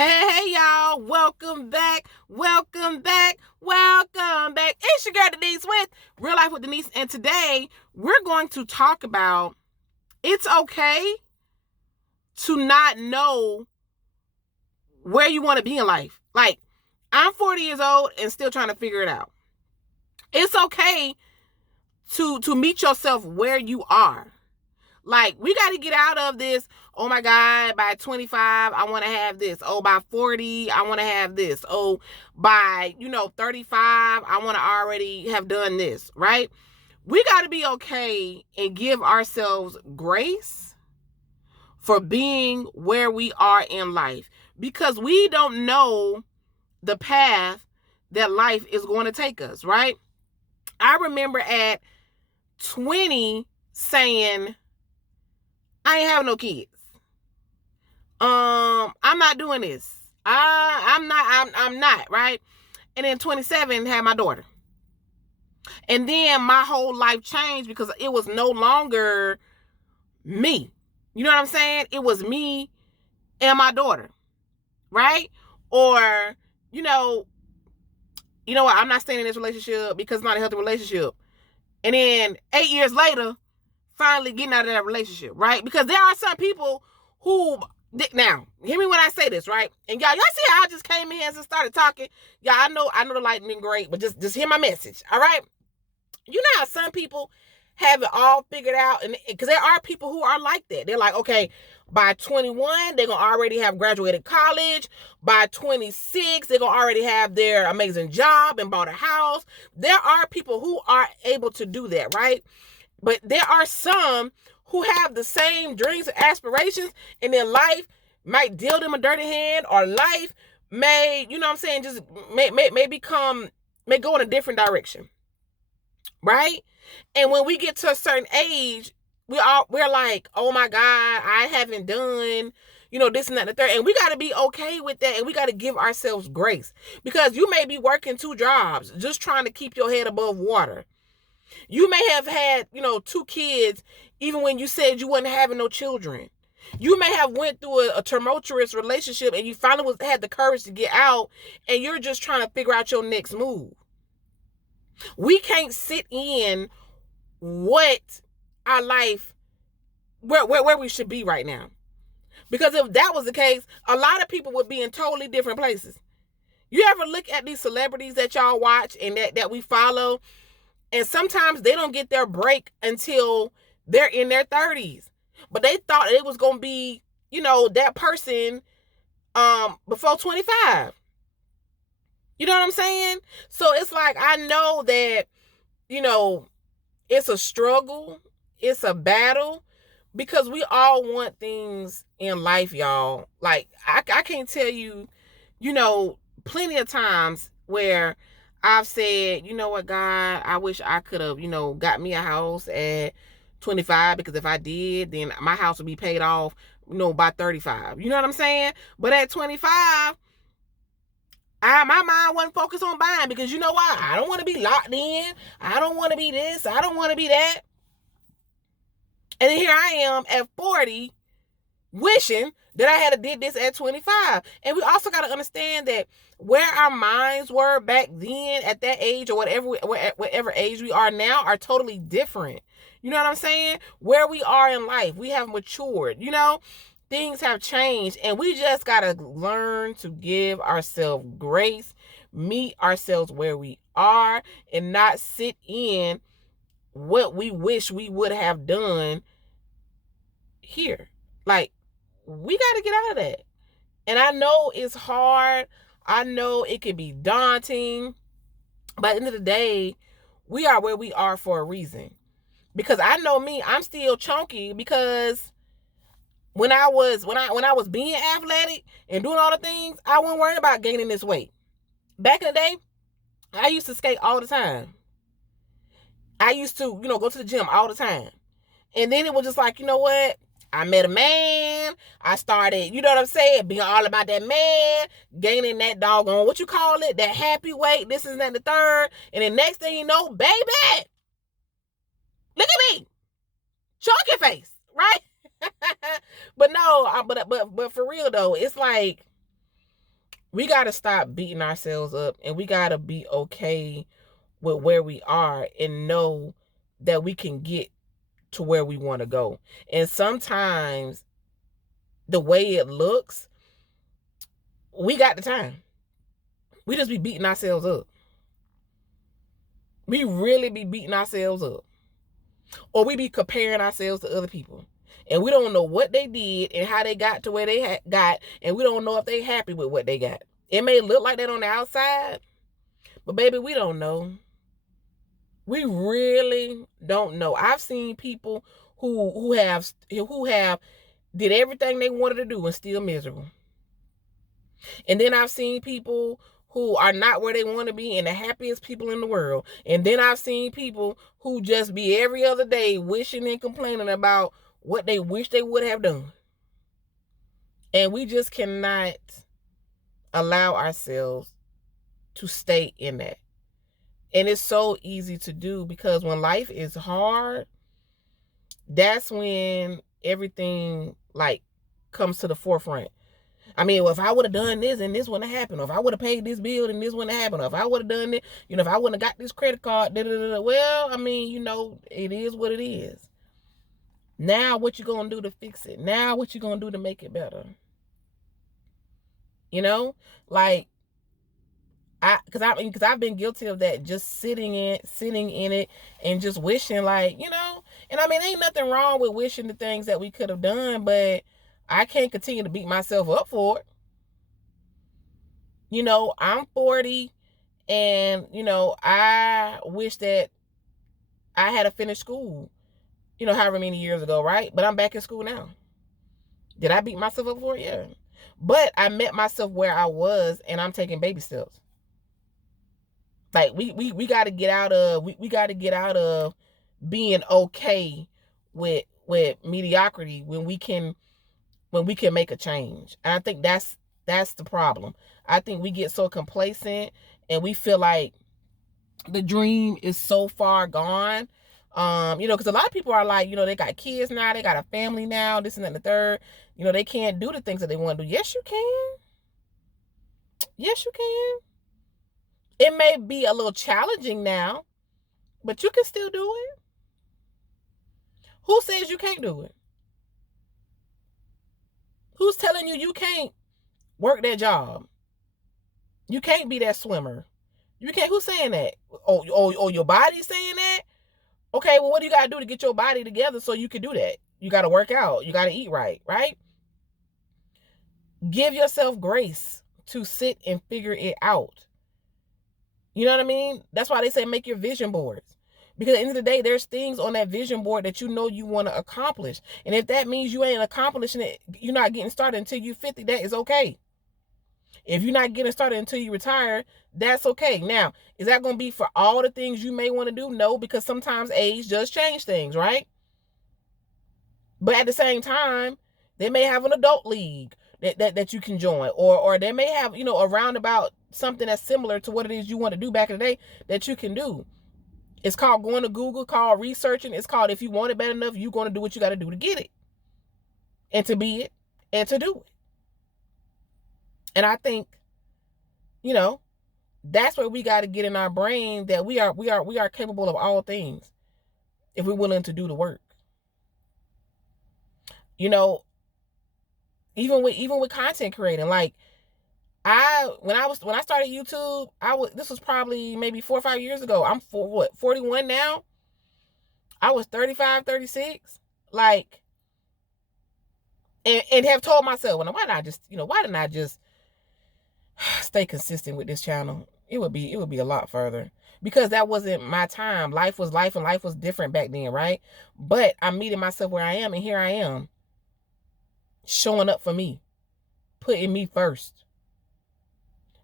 Hey, y'all. Welcome back. Welcome back. Welcome back. It's your girl Denise with Real Life with Denise. And today we're going to talk about it's okay to not know where you want to be in life. Like, I'm 40 years old and still trying to figure it out. It's okay to meet yourself where you are. Like, we got to get out of this, oh my God, by 25, I want to have this. Oh, by 40, I want to have this. Oh, by, 35, I want to already have done this, right? We got to be okay and give ourselves grace for being where we are in life, because we don't know the path that life is going to take us, right? I remember at 20 saying, I ain't having no kids. I'm not doing this. I'm not, right? And then 27 had my daughter. And then my whole life changed because it was no longer me. You know what I'm saying? It was me and my daughter, right? Or, you know what? I'm not staying in this relationship because it's not a healthy relationship. And then 8 years later, finally getting out of that relationship, right? Because there are some people who, now, hear me when I say this, right? And y'all see how I just came in and started talking? Y'all, I know the lighting been great, but just hear my message, all right? You know how some people have it all figured out, and because there are people who are like that. They're like, okay, by 21, they're going to already have graduated college. By 26, they're going to already have their amazing job and bought a house. There are people who are able to do that, right? But there are some who have the same dreams and aspirations, and their life might deal them a dirty hand, or life may, just may go in a different direction, right? And when we get to a certain age, we're like, oh my God, I haven't done, this and that and the third. And we got to be okay with that, and we got to give ourselves grace, because you may be working 2 jobs just trying to keep your head above water. You may have had, 2 kids, even when you said you wasn't having no children. You may have went through a tumultuous relationship, and you finally had the courage to get out, and you're just trying to figure out your next move. We can't sit in what our life, where we should be right now. Because if that was the case, a lot of people would be in totally different places. You ever look at these celebrities that y'all watch and that we follow? And sometimes they don't get their break until they're in their 30s. But they thought it was going to be, that person before 25. You know what I'm saying? So it's like, I know that, it's a struggle. It's a battle, because we all want things in life, y'all. Like, I can't tell you, plenty of times where I've said, you know what, God, I wish I could have, got me a house at 25, because if I did, then my house would be paid off, by 35. You know what I'm saying? But at 25, my mind wasn't focused on buying, because you know why? I don't want to be locked in. I don't want to be this. I don't want to be that. And then here I am at 40, wishing that I had did this at 25. And we also got to understand that where our minds were back then at that age, or whatever age we are now, are totally different. You know what I'm saying? Where we are in life, we have matured, things have changed, and we just got to learn to give ourselves grace, meet ourselves where we are, and not sit in what we wish we would have done here. Like, we got to get out of that. And I know it's hard. I know it can be daunting. But at the end of the day, we are where we are for a reason. Because I know me, I'm still chunky, because when I was being athletic and doing all the things, I wasn't worried about gaining this weight. Back in the day, I used to skate all the time. I used to, go to the gym all the time. And then it was just like, you know what? I met a man. I started, you know what I'm saying, being all about that man, gaining that doggone, what you call it, that happy weight, this is that, the third. And the next thing you know, baby, look at me, chunky face, right? But no, but for real though, it's like, We got to stop beating ourselves up, and we got to be okay with where we are and know that we can get to where we want to go. And sometimes the way it looks, we got the time. We just be beating ourselves up. We really be beating ourselves up. Or we be comparing ourselves to other people. And we don't know what they did and how they got to where they got. And we don't know if they happy with what they got. It may look like that on the outside. But baby, we don't know. We really don't know. I've seen people who have did everything they wanted to do and still miserable. And then I've seen people who are not where they want to be and the happiest people in the world. And then I've seen people who just be every other day wishing and complaining about what they wish they would have done. And we just cannot allow ourselves to stay in that. And it's so easy to do because when life is hard, that's when everything like comes to the forefront. I mean, well, if I would have done this and this wouldn't have happened, or if I would have paid this bill and this wouldn't have happened, or if I would have done it, if I wouldn't have got this credit card, well, I mean, it is what it is. Now what you gonna do to fix it? Now what you gonna do to make it better? Like because I've been guilty of that, just sitting in it and just wishing, like, and I mean, ain't nothing wrong with wishing the things that we could have done, but I can't continue to beat myself up for it. I'm 40 and, I wish that I had finished school, however many years ago, right? But I'm back in school now. Did I beat myself up for it? Yeah. But I met myself where I was and I'm taking baby steps. Like we got to get out of we got to get out of being okay with mediocrity when we can make a change. And I think that's the problem. I think we get so complacent and we feel like the dream is so far gone. Because a lot of people are like, they got kids now, they got a family now, this and that and the third. They can't do the things that they want to do. Yes, you can. Yes, you can. It may be a little challenging now, but you can still do it. Who says you can't do it? Who's telling you can't work that job? You can't be that swimmer. You can't. Who's saying that? Oh, your body's saying that? Okay, well, what do you got to do to get your body together so you can do that? You got to work out. You got to eat right? Give yourself grace to sit and figure it out. You know what I mean? That's why they say make your vision boards. Because at the end of the day, there's things on that vision board that you want to accomplish. And if that means you ain't accomplishing it, you're not getting started until you're 50, that is okay. If you're not getting started until you retire, that's okay. Now, is that going to be for all the things you may want to do? No, because sometimes age does change things, right? But at the same time, they may have an adult league that you can join, or they may have, a roundabout something that's similar to what it is you want to do back in the day that you can do. It's called going to Google, called researching. It's called, if you want it bad enough, you're going to do what you got to do to get it and to be it and to do it. And I think, that's where we got to get in our brain that we are capable of all things if we're willing to do the work. Even with content creating, like when I started YouTube, this was probably maybe 4 or 5 years ago. I'm 41 now. I was 35, 36, like, and have told myself, well, why didn't I just stay consistent with this channel? It would be a lot further, because that wasn't my time. Life was life, and life was different back then, right? But I'm meeting myself where I am, and here I am, showing up for me, putting me first.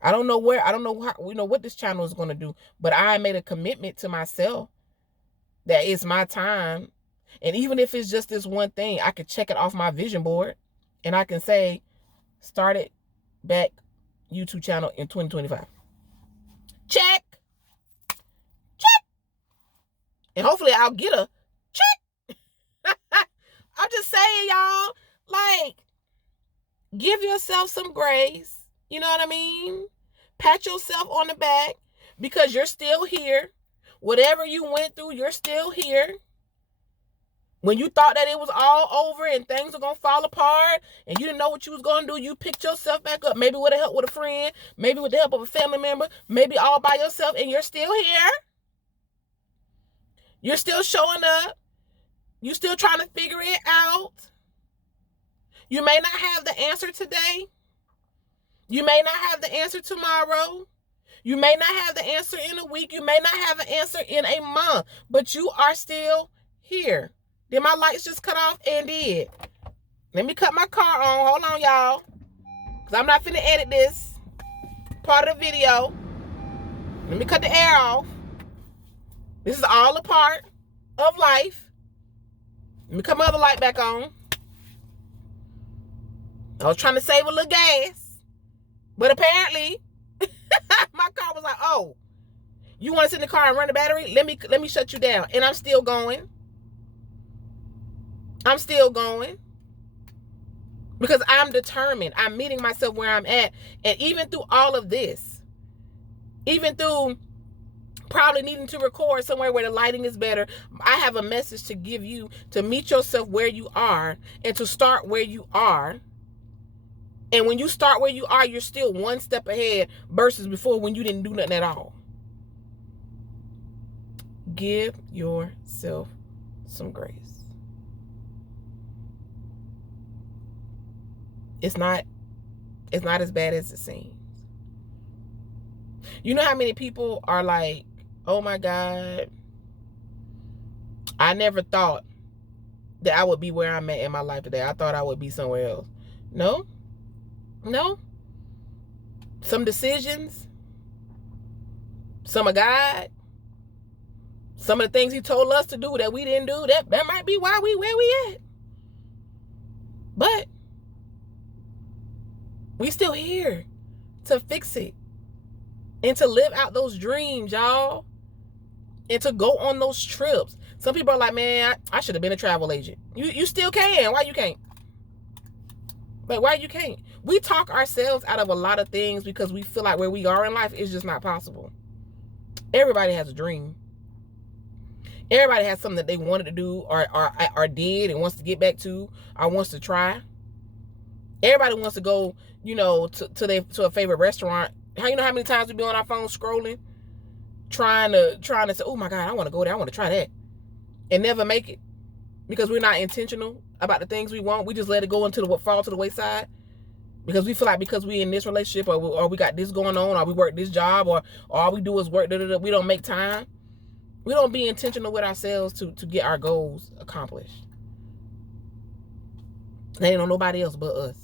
I don't know what this channel is going to do, but I made a commitment to myself that it's my time. And even if it's just this one thing, I could check it off my vision board and I can say, started back YouTube channel in 2025. Check. And hopefully I'll get a check. I'm just saying, y'all, like, give yourself some grace. You know what I mean? Pat yourself on the back because you're still here. Whatever you went through, you're still here. When you thought that it was all over and things were going to fall apart and you didn't know what you was going to do, you picked yourself back up. Maybe with the help with a friend, maybe with the help of a family member, maybe all by yourself, and you're still here. You're still showing up. You're still trying to figure it out. You may not have the answer today. You may not have the answer tomorrow. You may not have the answer in a week. You may not have an answer in a month, but you are still here. Then my lights just cut off and did. Let me cut my car on. Hold on, y'all. Because I'm not finna edit this part of the video. Let me cut the air off. This is all a part of life. Let me cut my other light back on. I was trying to save a little gas. But apparently, my car was like, oh, you want to sit in the car and run the battery? Let me shut you down. And I'm still going. I'm still going. Because I'm determined. I'm meeting myself where I'm at. And even through all of this, even through probably needing to record somewhere where the lighting is better, I have a message to give you to meet yourself where you are and to start where you are. And when you start where you are, you're still one step ahead versus before when you didn't do nothing at all. Give yourself some grace. It's not as bad as it seems. You know how many people are like, oh my God, I never thought that I would be where I'm at in my life today. I thought I would be somewhere else. No. Some decisions, some of God, some of the things he told us to do that we didn't do, that might be why we where we at. But we still here to fix it and to live out those dreams, y'all, and to go on those trips. Some people are like, man, I should have been a travel agent. You still can. Why you can't? Like, why you can't? We talk ourselves out of a lot of things because we feel like where we are in life is just not possible. Everybody has a dream. Everybody has something that they wanted to do or did and wants to get back to or wants to try. Everybody wants to go, to a favorite restaurant. How you know how many times we be on our phone scrolling, trying to say, oh my God, I want to go there. I want to try that, and never make it because we're not intentional about the things we want. We just let it go fall to the wayside because we feel like because we in this relationship or we got this going on or we work this job or all we do is work. We don't make time. We don't be intentional with ourselves to get our goals accomplished. That ain't on nobody else but us.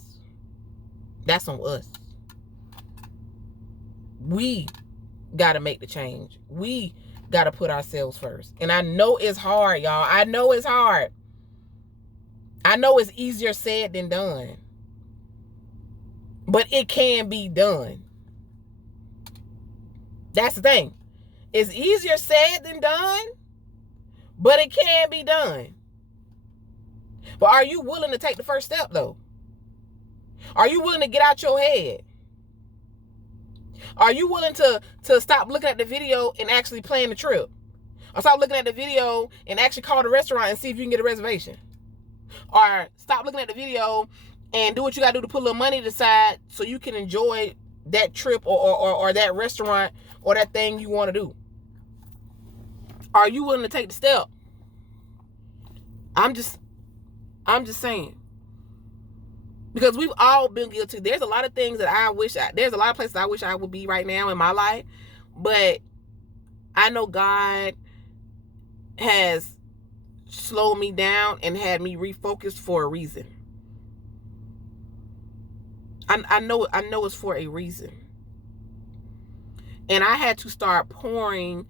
That's on us. We got to make the change. We got to put ourselves first. And I know it's hard, y'all. I know it's hard. I know it's easier said than done. But it can be done. That's the thing. It's easier said than done, but it can be done. But are you willing to take the first step, though? Are you willing to get out your head? Are you willing to stop looking at the video and actually plan the trip? Or stop looking at the video and actually call the restaurant and see if you can get a reservation? Or stop looking at the video and do what you got to do to put a little money to the side so you can enjoy that trip or that restaurant or that thing you want to do? Are you willing to take the step? I'm just saying. Because we've all been guilty. There's a lot of things that there's a lot of places I wish I would be right now in my life. But I know God has slowed me down and had me refocused for a reason. I know it's for a reason. And I had to start pouring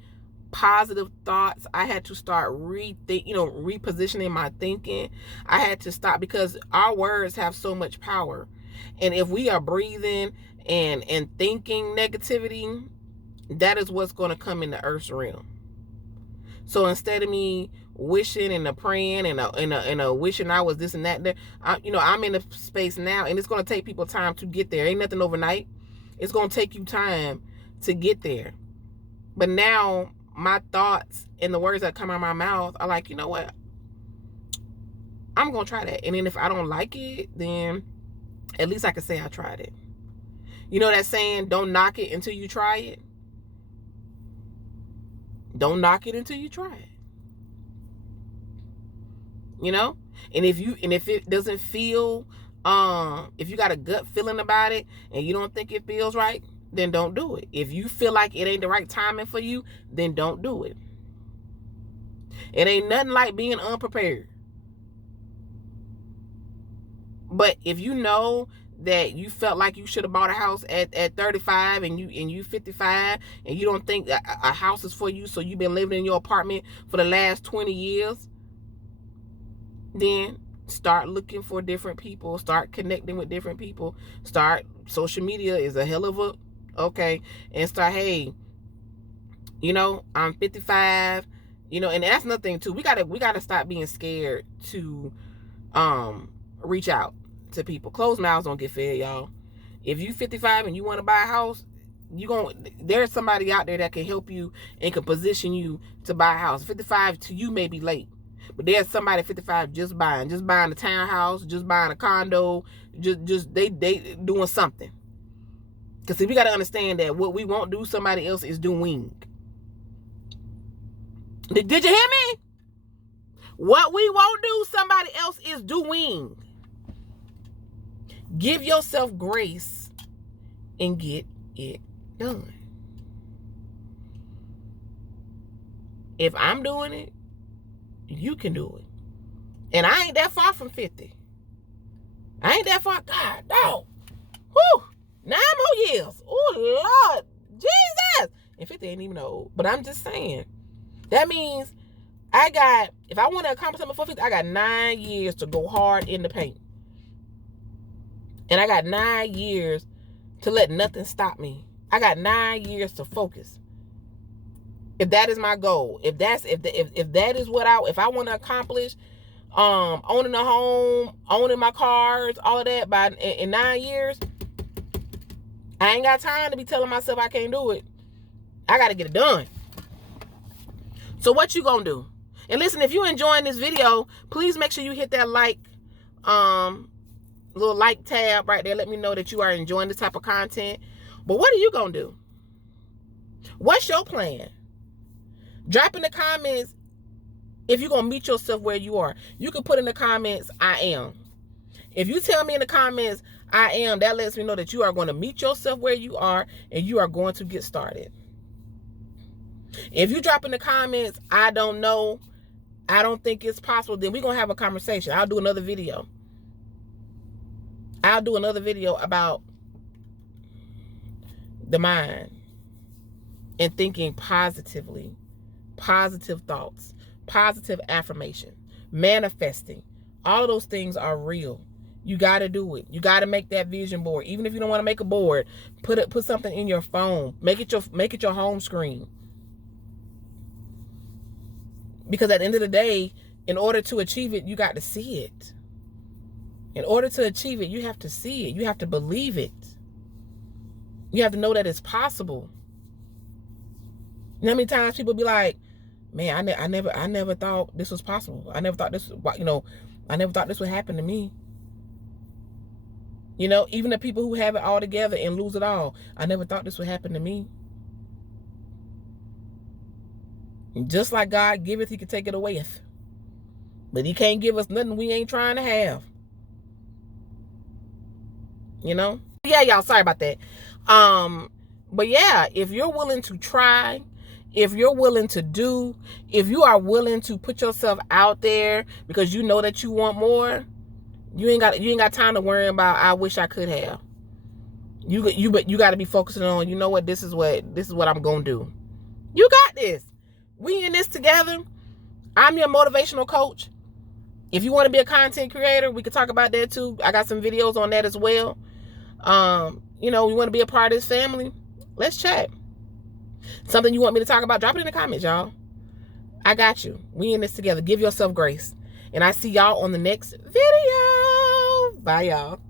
positive thoughts. I had to start repositioning my thinking. I had to stop because our words have so much power. And if we are breathing and thinking negativity, that is what's going to come in the earth's realm. So instead of me wishing and praying and wishing I was this and that, I'm in a space now, and it's going to take people time to get there. Ain't nothing overnight. It's going to take you time to get there. But now my thoughts and the words that come out of my mouth are like, you know what? I'm going to try that. And then if I don't like it, then at least I can say I tried it. You know that saying, don't knock it until you try it? Don't knock it until you try it. You know? And if it doesn't feel, if you got a gut feeling about it and you don't think it feels right, then don't do it. If you feel like it ain't the right timing for you, then don't do it. It ain't nothing like being unprepared. But if you know that you felt like you should have bought a house at 35 and you 55 and you don't think a house is for you, so you've been living in your apartment for the last 20 years, then start looking for different people, start connecting with different people, social media is a hell of a, okay, and start, hey, you know, I'm 55, you know, and that's nothing too. We gotta stop being scared to reach out to people. Closed mouths don't get fed, y'all. If you 55 and you want to buy a house, there's somebody out there that can help you and can position you to buy a house. 55 to you may be late, but there's somebody 55 just buying a townhouse, just buying a condo, just they doing something. Because see, we got to understand that what we won't do, somebody else is doing. Did you hear me? What we won't do, somebody else is doing. Give yourself grace and get it done. If I'm doing it, you can do it. And I ain't that far from 50. I ain't that far. God, no. Whew. 9 more years. Oh, Lord. Jesus. And 50 ain't even old. But I'm just saying. That means if I want to accomplish something before 50, I got 9 years to go hard in the paint. And I got 9 years to let nothing stop me. I got 9 years to focus. If that is my goal, if that is if I want to accomplish, owning a home, owning my cars, all of that in 9 years, I ain't got time to be telling myself I can't do it. I got to get it done. So what you gonna do? And listen, if you're enjoying this video, please make sure you hit that little like tab right there. Let me know that you are enjoying this type of content. But what are you gonna do? What's your plan? Drop in the comments if you're gonna meet yourself where you are. You can put in the comments, I am. If you tell me in the comments, I am, that lets me know that you are going to meet yourself where you are and you are going to get started. If you drop in the comments, I don't know, I don't think it's possible, then we're going to have a conversation. I'll do another video. About the mind and thinking positively, positive thoughts, positive affirmation, manifesting. All of those things are real. You got to do it. You got to make that vision board. Even if you don't want to make a board, put something in your phone. Make it your home screen. Because at the end of the day, in order to achieve it, you got to see it. In order to achieve it, you have to see it. You have to believe it. You have to know that it's possible. You know how many times people be like, man, I never thought this was possible. I never thought this would happen to me. You know, even the people who have it all together and lose it all, I never thought this would happen to me. Just like God giveth, he can take it awayeth. But he can't give us nothing we ain't trying to have. You know? Yeah, y'all, sorry about that. But yeah, if you're willing to try, if you're willing to do, if you are willing to put yourself out there because you know that you want more, you ain't got time to worry about I wish I could have. You got to be focusing on, you know what, this is what I'm going to do. You got this. We in this together. I'm your motivational coach. If you want to be a content creator, we could talk about that too. I got some videos on that as well. You know, you want to be a part of this family? Let's chat. Something you want me to talk about? Drop it in the comments, y'all. I got you. We in this together. Give yourself grace. And I see y'all on the next video. Bye, y'all.